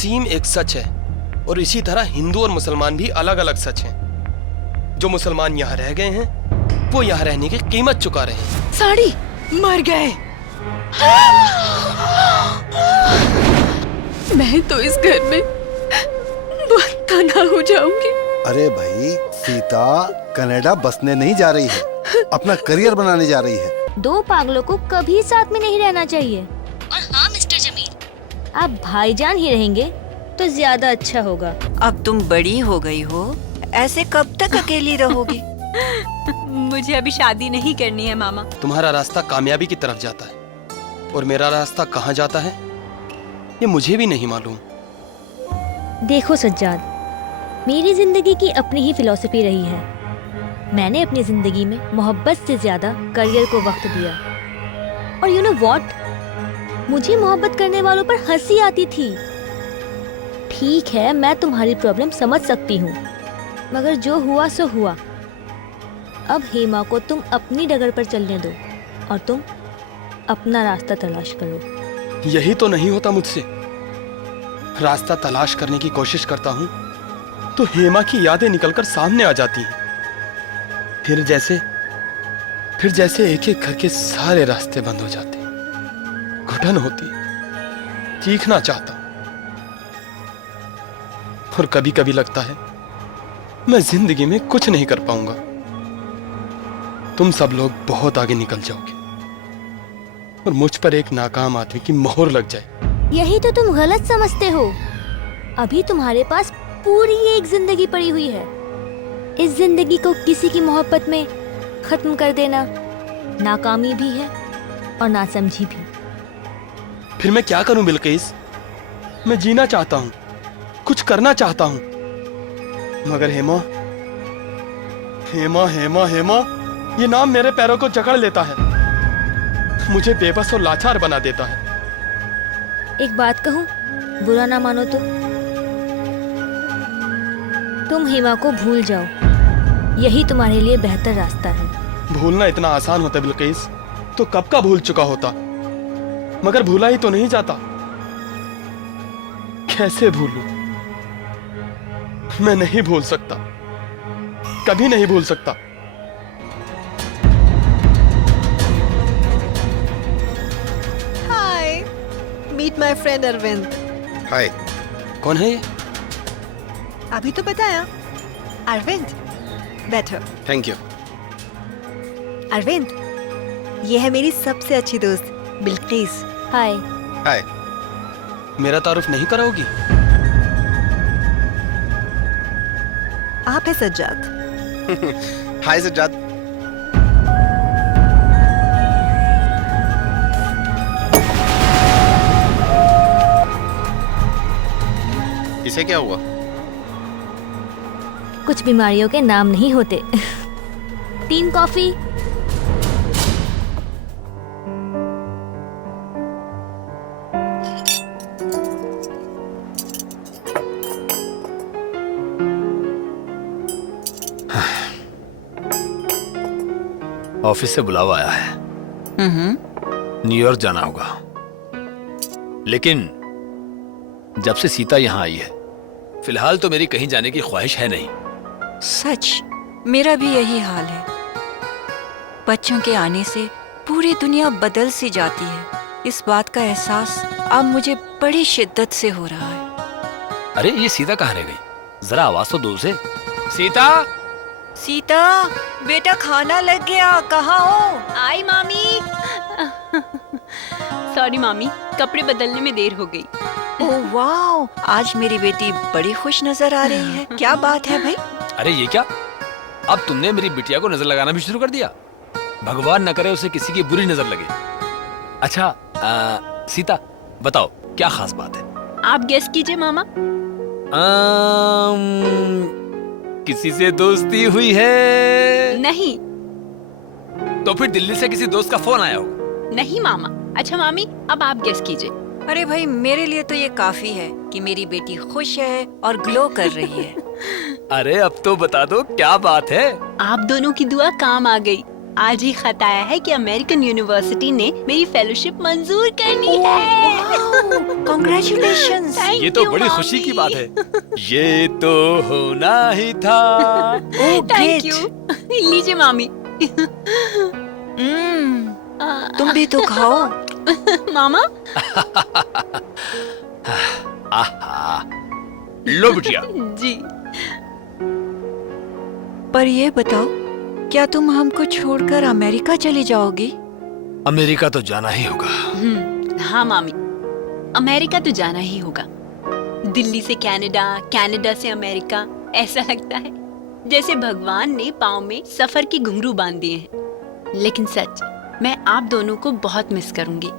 वसीम एक सच है, और इसी तरह हिंदू और मुसलमान भी अलग अलग सच हैं। जो मुसलमान यहाँ रह गए हैं वो यहाँ रहने की कीमत चुका रहे हैं। साड़ी मर गए। मैं तो इस घर में बहुत तन्हा हो जाऊंगी। अरे भाई, सीता कनाडा बसने नहीं जा रही है, अपना करियर बनाने जा रही है। दो पागलों को कभी साथ में नहीं रहना चाहिए। और हाँ मिस्टर जमील, आप भाईजान ही रहेंगे तो ज्यादा अच्छा होगा। अब तुम बड़ी हो गई हो, ऐसे कब तक अकेली रहोगी? मुझे अभी शादी नहीं करनी है मामा। तुम्हारा रास्ता कामयाबी की तरफ जाता है, और मेरा रास्ता कहाँ जाता है ये मुझे भी नहीं मालूम। देखो सज्जाद, मेरी जिंदगी की अपनी ही फिलॉसफी रही है। मैंने अपनी जिंदगी में मोहब्बत से ज्यादा करियर को वक्त दिया। और यू नो व्हाट, मुझे मोहब्बत करने वालों पर हंसी आती थी। ठीक है, मैं तुम्हारी प्रॉब्लम समझ सकती हूँ, मगर जो हुआ सो हुआ। अब हेमा को तुम अपनी डगर पर चलने दो और तुम अपना रास्ता तलाश करो। यही तो नहीं होता मुझसे। रास्ता तलाश करने की कोशिश करता हूँ तो हेमा की यादें निकलकर सामने आ जाती हैं। फिर जैसे एक एक करके सारे रास्ते बंद हो जाते, घुटन होती, चीखना चाहता, और कभी कभी लगता है मैं जिंदगी में कुछ नहीं कर पाऊंगा। तुम सब लोग बहुत आगे निकल जाओगे और मुझ पर एक नाकाम आदमी की मोहर लग जाए। यही तो तुम गलत समझते हो। अभी तुम्हारे पास पूरी एक जिंदगी पड़ी हुई है। इस जिंदगी को किसी की मोहब्बत में खत्म कर देना नाकामी भी है और नासमझी भी। फिर मैं क्या करूं बिल्किस? मैं जीना चाहता हूं, कुछ करना चाहता हूं, मगर हेमा हेमा हेमा हेमा ये नाम मेरे पैरों को जकड़ लेता है, मुझे बेबस और लाचार बना देता है। एक बात कहूं, बुरा ना मानो तो तुम हेमा को भूल जाओ। यही तुम्हारे लिए बेहतर रास्ता है। भूलना इतना आसान होता बिल्किस तो कब का भूल चुका होता, मगर भूला ही तो नहीं जाता। कैसे भूलूं? मैं नहीं भूल सकता, कभी नहीं भूल सकता। हाय, मीट माय फ्रेंड अरविंद। हाय। कौन है ये? अभी तो बताया, अरविंद। बैठो। Thank you. अरविंद, ये है मेरी सबसे अच्छी दोस्त बिल्किस। हाय। हाय। मेरा तारुफ नहीं कराओगी? आप है सज्जाद। हाय सज्जाद। इसे क्या हुआ? कुछ बीमारियों के नाम नहीं होते। 3 कॉफी। ऑफिस से बुलावा आया है, न्यूयॉर्क जाना होगा। लेकिन जब से सीता यहाँ आई है, फिलहाल तो मेरी कहीं जाने की ख्वाहिश है नहीं। सच, मेरा भी यही हाल है। बच्चों के आने से पूरी दुनिया बदल सी जाती है। इस बात का एहसास अब मुझे बड़ी शिद्दत से हो रहा है। अरे ये सीता कहाँ रह गई? जरा आवाज तो दो उसे। सीता! सीता, बेटा खाना लग गया, कहाँ हो? आई मामी। सॉरी मामी, कपड़े बदलने में देर हो गई। ओह वाह, आज मेरी बेटी बड़ी खुश नजर आ रही है। क्या बात है भाई? अरे ये क्या, अब तुमने मेरी बिटिया को नजर लगाना भी शुरू कर दिया। भगवान न करे उसे किसी की बुरी नजर लगे। अच्छा सीता बताओ, क्या खास बात है? आप गेस कीजिए मामा। किसी से दोस्ती हुई है? नहीं। तो फिर दिल्ली से किसी दोस्त का फोन आया होगा? नहीं मामा। अच्छा मामी, अब आप गेस कीजिए। अरे भाई, मेरे लिए तो ये काफी है कि मेरी बेटी खुश है और ग्लो कर रही है। अरे अब तो बता दो क्या बात है। आप दोनों की दुआ काम आ गई। आज ही खत आया है कि अमेरिकन यूनिवर्सिटी ने मेरी फेलोशिप मंजूर करनी है। कॉन्ग्रेचुलेशंस। ये तो बड़ी खुशी की बात है। ये तो होना ही था। Thank you. लीजिए मामी। तुम भी तो खाओ। मामा। आहा, लो बिटिया। जी। पर ये बताओ, क्या तुम हमको छोड़कर अमेरिका चली जाओगी? अमेरिका तो जाना ही होगा। हाँ मामी, अमेरिका तो जाना ही होगा। दिल्ली से कनाडा, कनाडा से अमेरिका, ऐसा लगता है जैसे भगवान ने पाँव में सफर की घुंघरू बांध दिए हैं। लेकिन सच, मैं आप दोनों को बहुत मिस करूंगी।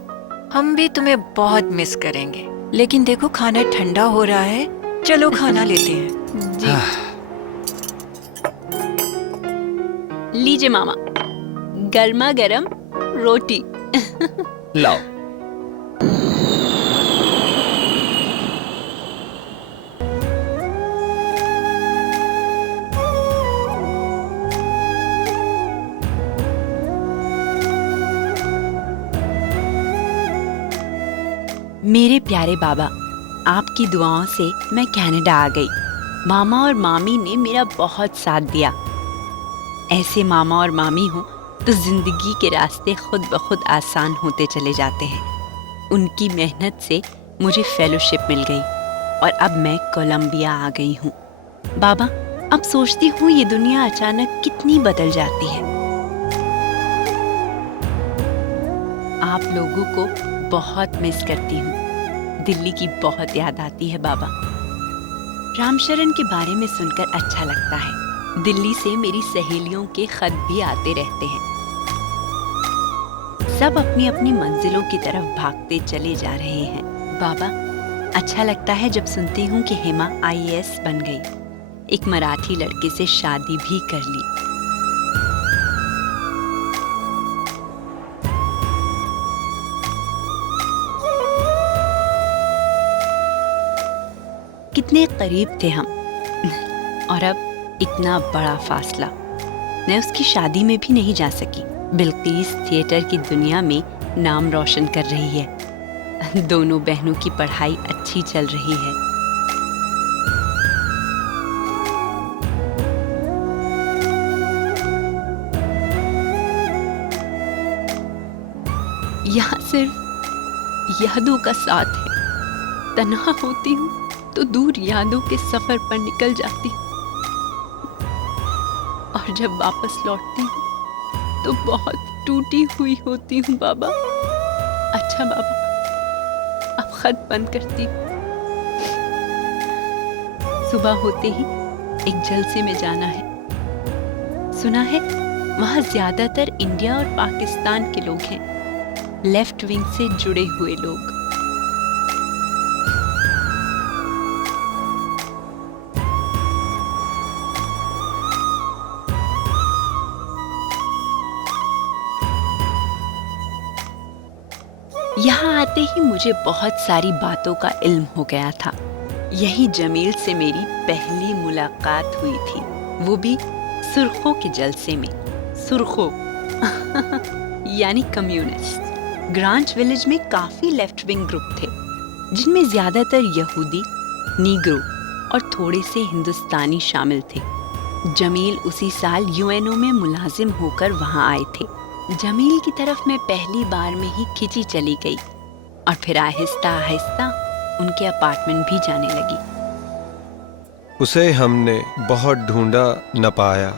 हम भी तुम्हें बहुत मिस करेंगे। लेकिन देखो, खाना ठंडा हो रहा है, चलो खाना लेते हैं। जी। लीजिए मामा, गर्मा गर्म रोटी। लाओ। मेरे प्यारे बाबा, आपकी दुआओं से मैं कनाडा आ गई। मामा और मामी ने मेरा बहुत साथ दिया। ऐसे मामा और मामी हो तो जिंदगी के रास्ते खुद ब खुद आसान होते चले जाते हैं। उनकी मेहनत से मुझे फेलोशिप मिल गई और अब मैं कोलंबिया आ गई हूँ। बाबा, अब सोचती हूँ ये दुनिया अचानक कितनी बदल जाती है। आप लोगों को बहुत मिस करती हूँ। दिल्ली की बहुत याद आती है बाबा। रामशरण के बारे में सुनकर अच्छा लगता है। दिल्ली से मेरी सहेलियों के खत भी आते रहते हैं। सब अपनी अपनी मंजिलों की तरफ भागते चले जा रहे हैं। बाबा, अच्छा लगता है जब सुनती हूँ कि हेमा IAS बन गई, एक मराठी लड़के से शादी भी कर ली। कितने करीब थे हम और अब इतना बड़ा फासला। मैं उसकी शादी में भी नहीं जा सकी। बिल्किस थिएटर की दुनिया में नाम रोशन कर रही है। दोनों बहनों की पढ़ाई अच्छी चल रही है। यहाँ सिर्फ यादों का साथ है। तन्हा होती हूँ तो दूर यादों के सफर पर निकल जाती हूँ और जब वापस लौटती हूँ तो बहुत टूटी हुई होती हूँ बाबा। अच्छा बाबा, अब खत बंद करती हूँ। सुबह होते ही एक जलसे में जाना है। सुना है वहाँ ज्यादातर इंडिया और पाकिस्तान के लोग हैं, लेफ्ट विंग से जुड़े हुए लोग। यहाँ आते ही मुझे बहुत सारी बातों का इल्म हो गया था। यही जमील से मेरी पहली मुलाकात हुई थी, वो भी सुर्खों के जलसे में। सुर्खों यानी कम्युनिस्ट। ग्रांच विलेज में काफी लेफ्ट विंग ग्रुप थे, जिनमें ज्यादातर यहूदी, नीग्रो और थोड़े से हिंदुस्तानी शामिल थे। जमील उसी साल UNO में मुलाजिम होकर वहाँ आए थे। जमील की तरफ मैं पहली बार में ही खिंची चली गई और फिर आहिस्ता आहिस्ता उनके अपार्टमेंट भी जाने लगी। उसे हमने बहुत ढूंढा न पाया,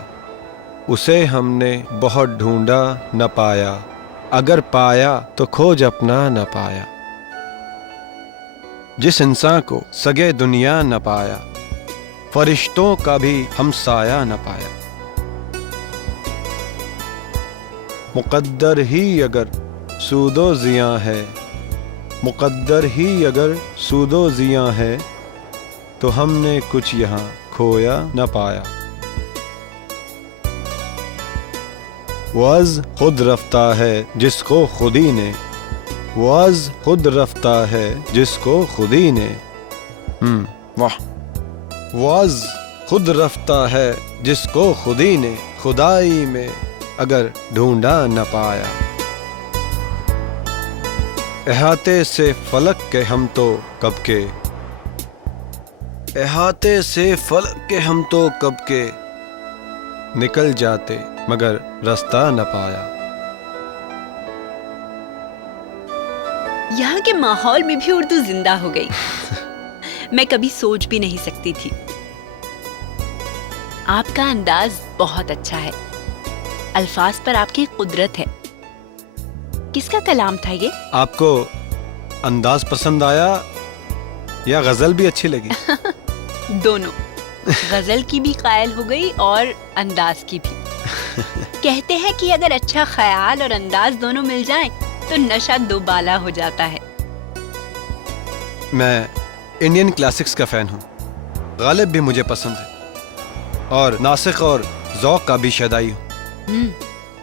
उसे हमने बहुत ढूंढा न पाया, अगर पाया तो खोज अपना न पाया। जिस इंसान को सगे दुनिया न पाया, फरिश्तों का भी हमसाया न पाया। मुकद्दर ही अगर सूदो जिया है, मुकद्दर ही अगर सूदो जिया है, तो हमने कुछ यहाँ खोया न पाया। वज़ खुद रफ्ता है जिसको खुदी ने, वज़ खुद रफ्ता है जिसको खुदी ने। वाह। वज़ खुद रफ्ता है जिसको खुदी ने, खुदाई में अगर ढूंढा न पाया। अहाते से फलक के हम तो कब के, अहाते से फलक के हम तो कब के निकल जाते मगर रास्ता न पाया। यहाँ के माहौल में भी उर्दू जिंदा हो गई। मैं कभी सोच भी नहीं सकती थी। आपका अंदाज बहुत अच्छा है, अल्फाज पर आपकी कुदरत है। किसका कलाम था ये? आपको अंदाज पसंद आया या गजल भी अच्छी लगी? दोनों, गजल की भी कायल हो गई और अंदाज की भी। कहते हैं कि अगर अच्छा ख्याल और अंदाज दोनों मिल जाएं, तो नशा दोबाला हो जाता है। मैं इंडियन क्लासिक्स का फैन हूँ। गालिब भी मुझे पसंद है और नासिक और ज़ौक़ का भी शदाई हूँ।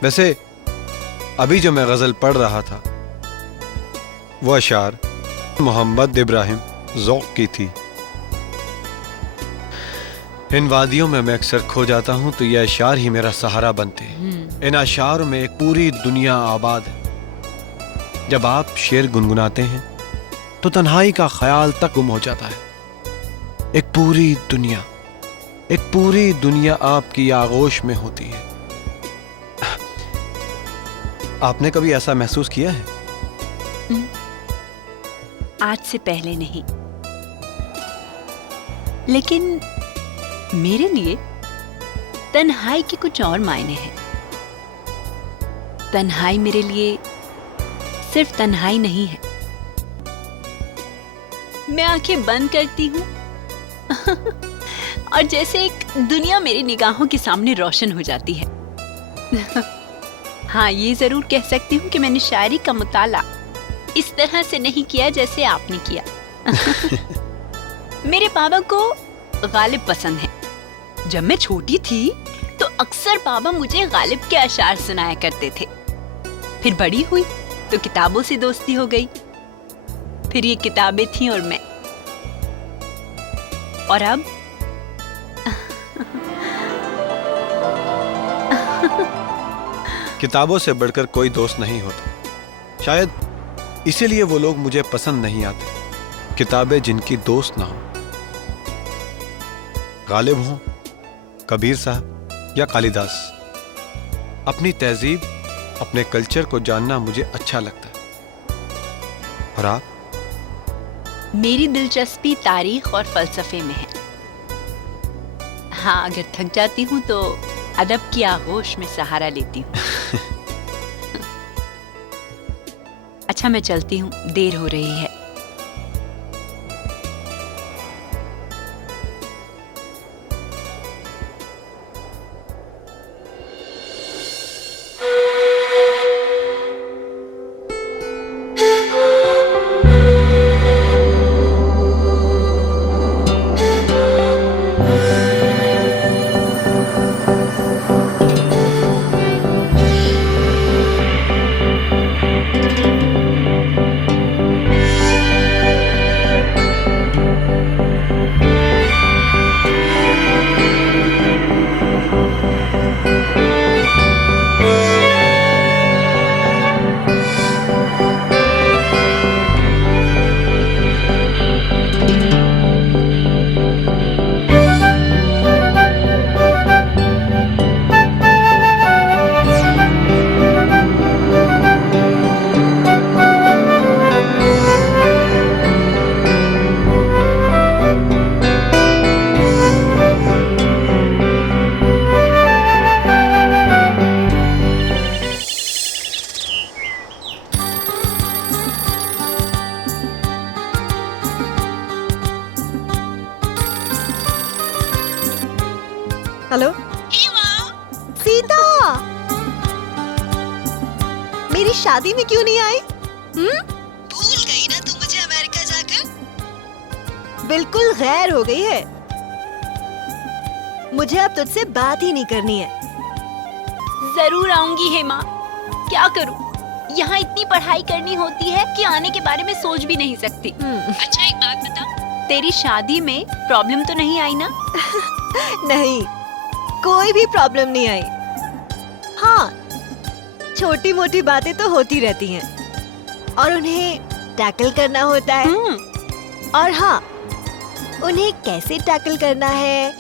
वैसे अभी जो मैं गजल पढ़ रहा था वो अशार मोहम्मद इब्राहिम ज़ौक़ की थी। इन वादियों में मैं अक्सर खो जाता हूँ तो ये अशार ही मेरा सहारा बनते हैं। इन अशार में एक पूरी दुनिया आबाद है। जब आप शेर गुनगुनाते हैं तो तन्हाई का ख्याल तक गुम हो जाता है। एक पूरी दुनिया आपकी आगोश में होती है। आपने कभी ऐसा महसूस किया है? आज से पहले नहीं, लेकिन मेरे लिए तन्हाई के कुछ और मायने हैं। तन्हाई मेरे लिए सिर्फ तन्हाई नहीं है। मैं आंखें बंद करती हूँ और जैसे एक दुनिया मेरी निगाहों के सामने रोशन हो जाती है। हाँ, ये जरूर कह सकती हूँ कि मैंने शायरी का मुताला इस तरह से नहीं किया जैसे आपने किया। मेरे पापा को गालिब पसंद है। जब मैं छोटी थी तो अक्सर पापा मुझे गालिब के अशार सुनाया करते थे। फिर बड़ी हुई तो किताबों से दोस्ती हो गई। फिर ये किताबें थीं और मैं, और अब किताबों से बढ़कर कोई दोस्त नहीं होता। शायद इसीलिए वो लोग मुझे पसंद नहीं आते। किताबें जिनकी दोस्त ना हो, गालिब हो, कबीर साहब या कालिदास, अपनी तहजीब, अपने कल्चर को जानना मुझे अच्छा लगता है। और आप? मेरी दिलचस्पी तारीख और फलसफे में है। हाँ, अगर थक जाती हूँ तो अदब की आगोश में सहारा लेती हूँ। अच्छा, मैं चलती हूँ, देर हो रही है। हेलो सीता, मेरी शादी में क्यों नहीं आई? भूल गई ना तू मुझे अमेरिका जाकर? बिल्कुल गैर हो गई है। मुझे अब तुझसे बात ही नहीं करनी है। जरूर आऊंगी हेमा, क्या करूं? यहाँ इतनी पढ़ाई करनी होती है कि आने के बारे में सोच भी नहीं सकती। अच्छा, एक बात बता, तेरी शादी में प्रॉब्लम तो नहीं आई ना? नहीं, कोई भी प्रॉब्लम नहीं आई। हाँ, छोटी मोटी बातें तो होती रहती हैं और उन्हें टैकल करना होता है। और हाँ, उन्हें कैसे टैकल करना है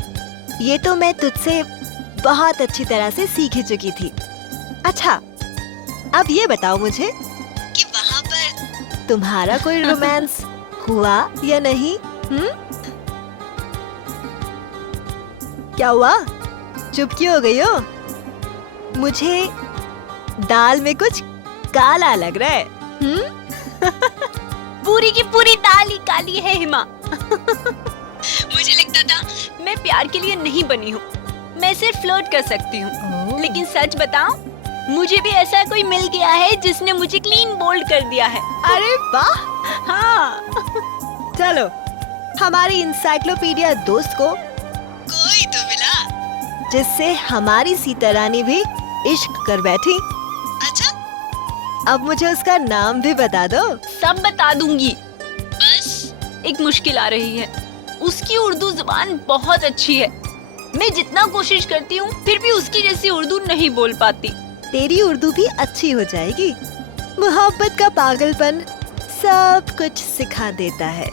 ये तो मैं तुझसे बहुत अच्छी तरह से सीख ही चुकी थी। अच्छा, अब ये बताओ मुझे कि वहाँ पर तुम्हारा कोई रोमांस हुआ या नहीं? क्या हुआ? चुप क्यों हो गई हो? मुझे दाल में कुछ काला लग रहा है। पूरी की पूरी दाल ही काली है हिमा। मुझे लगता था मैं प्यार के लिए नहीं बनी हूँ, मैं सिर्फ फ्लर्ट कर सकती हूँ। लेकिन सच बताऊं, मुझे भी ऐसा कोई मिल गया है जिसने मुझे क्लीन बोल्ड कर दिया है। अरे वाह! हाँ। चलो, हमारी इंसाइक्लोपीडिया दोस्त को कोई तो मिला जिससे हमारी सीता रानी भी इश्क कर बैठी। अच्छा, अब मुझे उसका नाम भी बता दो। सब बता दूंगी, बस एक मुश्किल आ रही है। उसकी उर्दू जुबान बहुत अच्छी है, मैं जितना कोशिश करती हूँ फिर भी उसकी जैसी उर्दू नहीं बोल पाती। तेरी उर्दू भी अच्छी हो जाएगी। मोहब्बत का पागलपन सब कुछ सिखा देता है।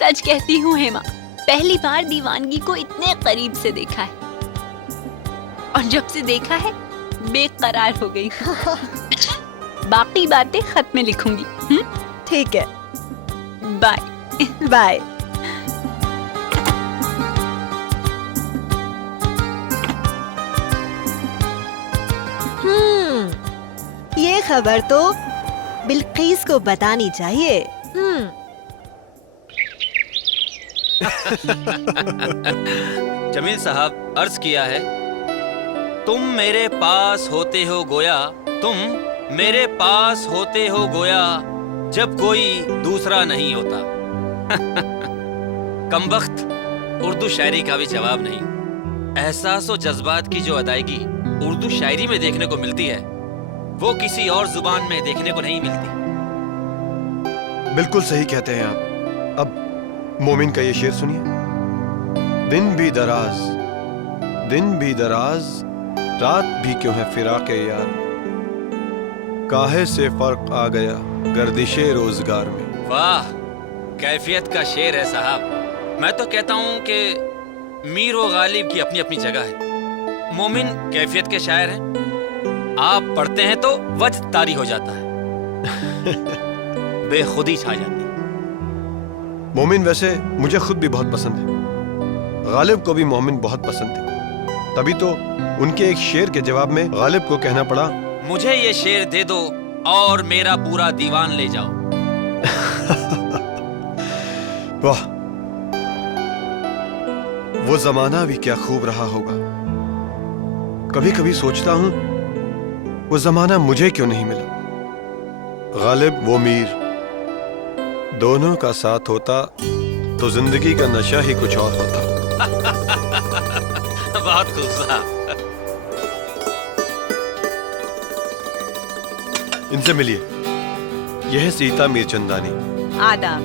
सच कहती हूँ हेमा, पहली बार दीवानगी को इतने करीब से देखा है और जब से देखा है बेकरार हो गई। अच्छा, बाकी बातें खत में लिखूंगी। ठीक है, बाय बाय। ये खबर तो बिल्किस को बतानी चाहिए। जमील साहब, अर्ज किया है, तुम मेरे पास होते हो गोया, तुम मेरे पास होते हो गोया, जब कोई दूसरा नहीं होता। कमबख्त, उर्दू शायरी का भी जवाब नहीं। एहसास और जज्बात की जो अदायगी उर्दू शायरी में देखने को मिलती है, वो किसी और जुबान में देखने को नहीं मिलती। बिल्कुल सही कहते हैं आप। अब मोमिन का ये शेर सुनिए। दिन भी दराज, दिन भी दराज, रात भी क्यों है फिराके यार, काहे से फर्क आ गया गर्दिशे रोजगार में। वाह, कैफियत का शेर है साहब। मैं तो कहता हूँ कि मीर व गालिब की अपनी अपनी जगह है। मोमिन कैफियत के शायर हैं, आप पढ़ते हैं तो वज्द तारी हो जाता है, बेखुदी छा जाती है। मोमिन वैसे मुझे खुद भी बहुत पसंद है, गालिब को भी मोमिन बहुत पसंद है, तभी तो उनके एक शेर के जवाब में गालिब को कहना पड़ा, मुझे ये शेर दे दो और मेरा पूरा दीवान ले जाओ। वाह, वो जमाना भी क्या खूब रहा होगा। कभी कभी सोचता हूं वो जमाना मुझे क्यों नहीं मिला। गालिब वो मीर, दोनों का साथ होता तो जिंदगी का नशा ही कुछ और होता। बहुत खूब साहब। इनसे मिलिए, यह है सीता मीरचंदानी। आदाब।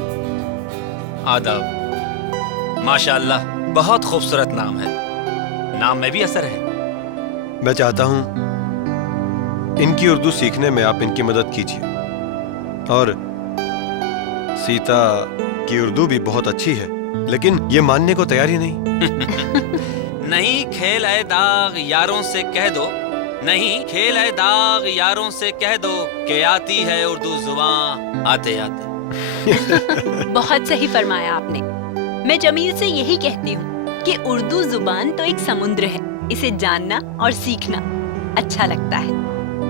आदाब। माशाअल्लाह, बहुत खूबसूरत नाम है। नाम में भी असर है। मैं चाहता हूं इनकी उर्दू सीखने में आप इनकी मदद कीजिए। और सीता की उर्दू भी बहुत अच्छी है, लेकिन ये मानने को तैयार ही नहीं। नहीं खेल है दाग यारों से कह दो, नहीं खेल है दाग यारों से कह दो कि आती है उर्दू जुबान आते आते। बहुत सही फरमाया आपने। मैं जमील से यही कहती हूँ कि उर्दू जुबान तो एक समुद्र है, इसे जानना और सीखना अच्छा लगता है।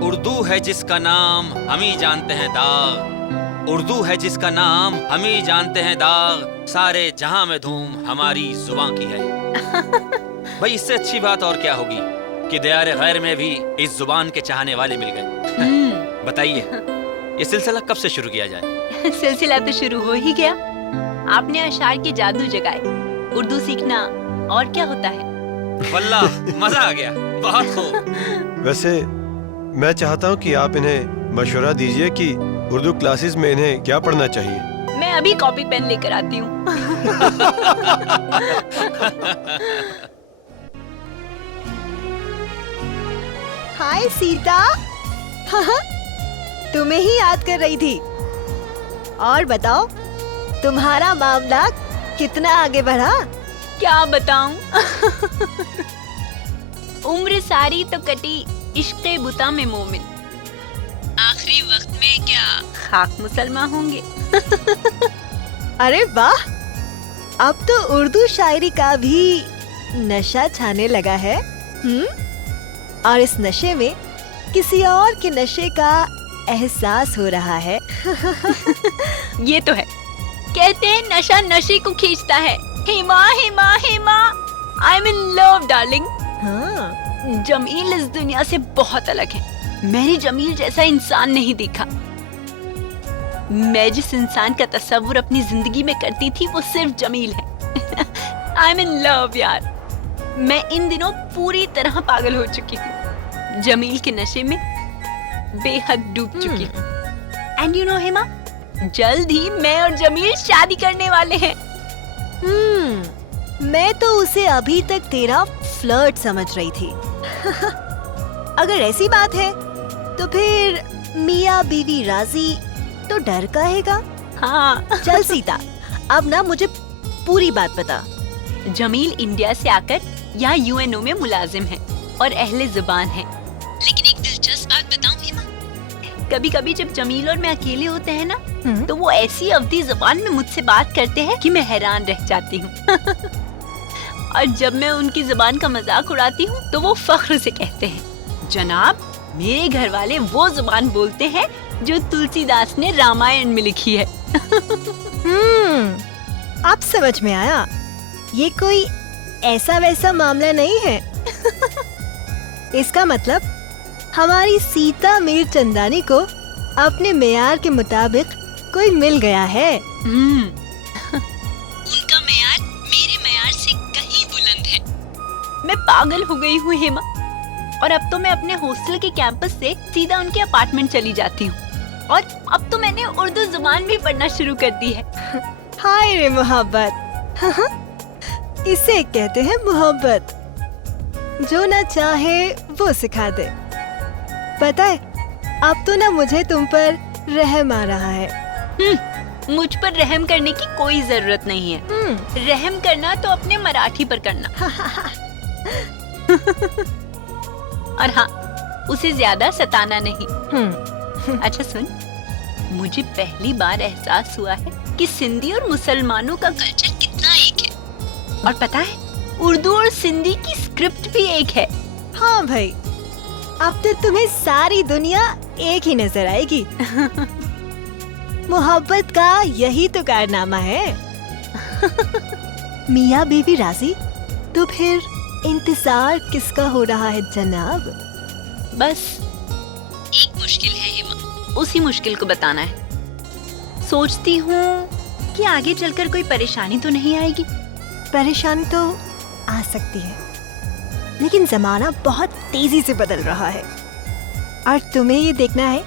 उर्दू है जिसका नाम हम ही जानते हैं दाग, उर्दू है जिसका नाम हम ही जानते हैं दाग, सारे जहां में धूम हमारी जुबान की है। भाई, इससे अच्छी बात और क्या होगी कि दयारे गैर में भी इस जुबान के चाहने वाले मिल गए। बताइए, ये सिलसिला कब से शुरू किया जाए? सिलसिला तो शुरू हो ही गया। आपने अशार के जादू जगाए। उर्दू सीखना और क्या होता है। वल्लाह, मजा आ गया, बहुत खूब। वैसे मैं चाहता हूं कि आप इन्हें मशवरा दीजिए कि उर्दू क्लासेस में इन्हें क्या पढ़ना चाहिए। मैं अभी कॉपी पेन लेकर आती हूँ। हाय सीता। हाँ, तुम्हें ही याद कर रही थी। और बताओ, तुम्हारा मामला कितना आगे बढ़ा? क्या बताऊं? उम्र सारी तो कटी इश्क़े बुता में मोमिन, आखिरी वक्त में क्या खाक मुसलमान होंगे। अरे वाह, अब तो उर्दू शायरी का भी नशा छाने लगा है। और इस नशे में किसी और के नशे का एहसास हो रहा है। ये तो है, कहते हैं नशा नशे को खींचता है। Hema Hema Hema, I am in love darling. हाँ। जमील इस दुनिया से बहुत अलग है। मैंने जमील जैसा इंसान नहीं देखा। मैं जिस इंसान का तस्वुर अपनी जिंदगी में करती थी वो सिर्फ जमील है। आई एम इन लव यार। मैं इन दिनों पूरी तरह पागल हो चुकी हूँ, जमील के नशे में बेहद डूब चुकी हूँ। एंड यू नो हेमा, जल्द ही मैं और जमील शादी करने वाले हैं। मैं तो उसे अभी तक तेरा फ्लर्ट समझ रही थी। अगर ऐसी बात है तो फिर मियाँ बीवी राजी तो डर काहेगा? हाँ। चल सीता, अब ना मुझे पूरी बात बता। जमील इंडिया से आकर यहाँ यूएनओ में मुलाजिम है और अहले जुबान है। लेकिन एक दिलचस्प बात बताऊं हेमा, कभी कभी जब जमील और मैं अकेले होते हैं ना, तो वो ऐसी अवधी जुबान में मुझसे बात करते हैं कि मैं हैरान रह जाती हूँ। और जब मैं उनकी जुबान का मजाक उड़ाती हूँ तो वो फख्र से कहते हैं, जनाब मेरे घर वाले वो जुबान बोलते हैं जो तुलसीदास ने रामायण में लिखी है। अब समझ में आया, ये कोई ऐसा वैसा मामला नहीं है। इसका मतलब हमारी सीता मीर चंदानी को अपने मेयार के मुताबिक कोई मिल गया है। उनका मेयार मेरे मेयार से कहीं बुलंद है। मैं पागल हो गई हूँ हेमा, और अब तो मैं अपने हॉस्टल के कैंपस से सीधा उनके अपार्टमेंट चली जाती हूँ। और अब तो मैंने उर्दू जुबान भी पढ़ना शुरू कर दी है। हाय रे मोहब्बत। इसे कहते हैं मोहब्बत, जो ना चाहे वो सिखा दे। पता है, अब तो ना मुझे तुम पर रहम आ रहा है। मुझ पर रहम करने की कोई जरूरत नहीं है। रहम करना तो अपने मराठी पर करना। और हाँ, उसे ज्यादा सताना नहीं। अच्छा सुन, मुझे पहली बार एहसास हुआ है कि सिंधी और मुसलमानों का कल्चर कितना एक है। और पता है, उर्दू और सिंधी की स्क्रिप्ट भी एक है। हाँ भाई, अब तो तुम्हें सारी दुनिया एक ही नजर आएगी। मोहब्बत का यही तो कारनामा है। मियाँ बीवी राजी, तो फिर इंतजार किसका हो रहा है जनाब? बस एक मुश्किल है हेमा, उसी मुश्किल को बताना है। सोचती हूँ कि आगे चलकर कोई परेशानी तो नहीं आएगी। परेशानी तो आ सकती है, लेकिन जमाना बहुत तेजी से बदल रहा है और तुम्हें ये देखना है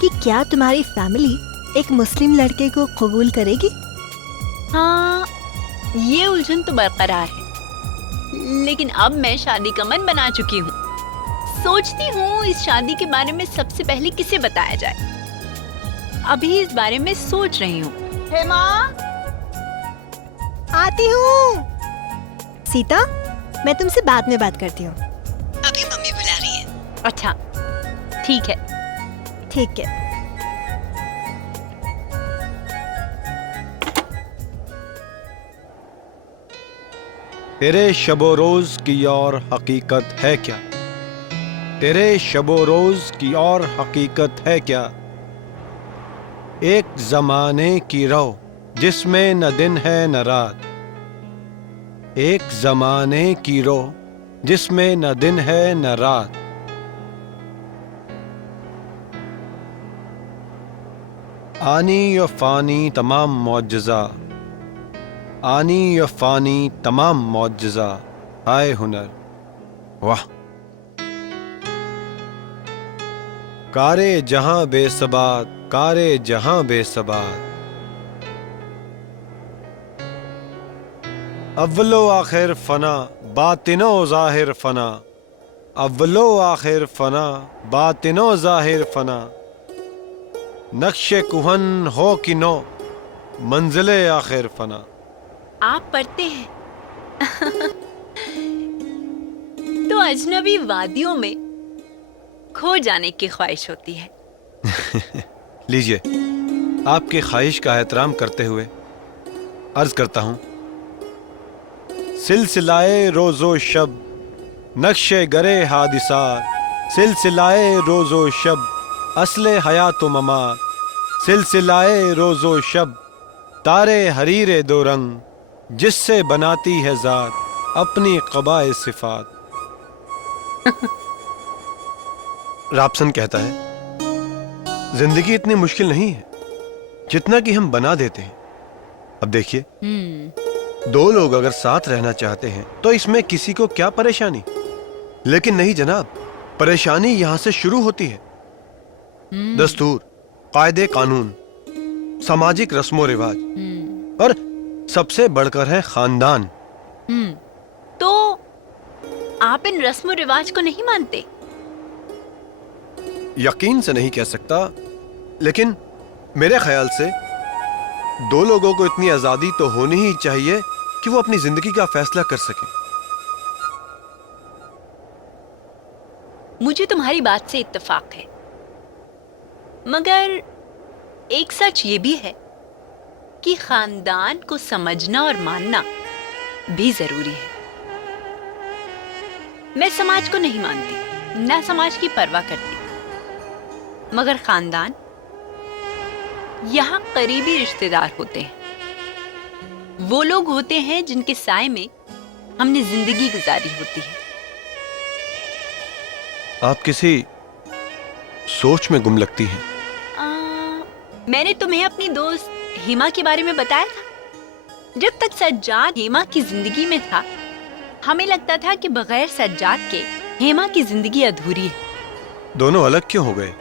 कि क्या तुम्हारी फैमिली एक मुस्लिम लड़के को कबूल करेगी। हाँ, ये उलझन तो बरकरार है, लेकिन अब मैं शादी का मन बना चुकी हूँ। सोचती हूँ इस शादी के बारे में सबसे पहले किसे बताया जाए। अभी इस बारे में सोच रही हूँ। हेमा, आती हूँ। सीता, मैं तुमसे बाद में बात करती हूँ। अभी मम्मी बुला रही है। अच्छा, ठीक है। ठीक है। तेरे शबो रोज की और हकीकत है क्या? तेरे शबो रोज की और हकीकत है क्या? एक जमाने की रो जिसमें न दिन है न रात। एक जमाने की रो जिसमें न दिन है न रात। आनी व फानी तमाम मौजज़ा, आनी व फानी तमाम मौजज़ा, हाय हुनर, वाह। कारे जहां बेसबात, कारे जहां बेसबात। अव्वलो आखिर फना, बातिनो ज़ाहिर फना। अव्वलो आखिर फना बातिनो जाहिर फना नक्शे कुहन हो कि नो मंजिले आखिर फना। आप पढ़ते हैं तो अजनबी वादियों में खो जाने की ख्वाहिश होती है। लीजिए, आपकी ख्वाहिश का एहतराम करते हुए अर्ज करता हूं, सिलसिलाए रोजो शब नक्शे गरे हादिसात, सिलसिलाए रोजो शब असले हयात ममात, सिलसिलाए रोजो शब तारे हरीरे दो रंग, जिससे बनाती है जात अपनी क़बाए सिफात। राबसन कहता है, जिंदगी इतनी मुश्किल नहीं है जितना कि हम बना देते हैं। अब देखिए, दो लोग अगर साथ रहना चाहते हैं तो इसमें किसी को क्या परेशानी, लेकिन नहीं जनाब, परेशानी यहां से शुरू होती है। दस्तूर, कायदे कानून, सामाजिक रस्मो रिवाज और सबसे बढ़कर है खानदान। तो आप इन रस्म रिवाज को नहीं मानते? यकीन से नहीं कह सकता, लेकिन मेरे ख्याल से दो लोगों को इतनी आजादी तो होनी ही चाहिए कि वो अपनी जिंदगी का फैसला कर सकें। मुझे तुम्हारी बात से इत्तेफाक है, मगर एक सच ये भी है कि खानदान को समझना और मानना भी जरूरी है। मैं समाज को नहीं मानती, ना समाज की परवाह करती, मगर खानदान यहाँ करीबी रिश्तेदार होते हैं। वो लोग होते हैं जिनके साए में हमने जिंदगी गुजारी होती है। आप किसी सोच में गुम लगती हैं। मैंने तुम्हें अपनी दोस्त हेमा के बारे में बताया था। जब तक सज्जाद हेमा की जिंदगी में था, हमें लगता था कि बगैर सज्जाद के हेमा की जिंदगी अधूरी है। दोनों अलग क्यों हो गए?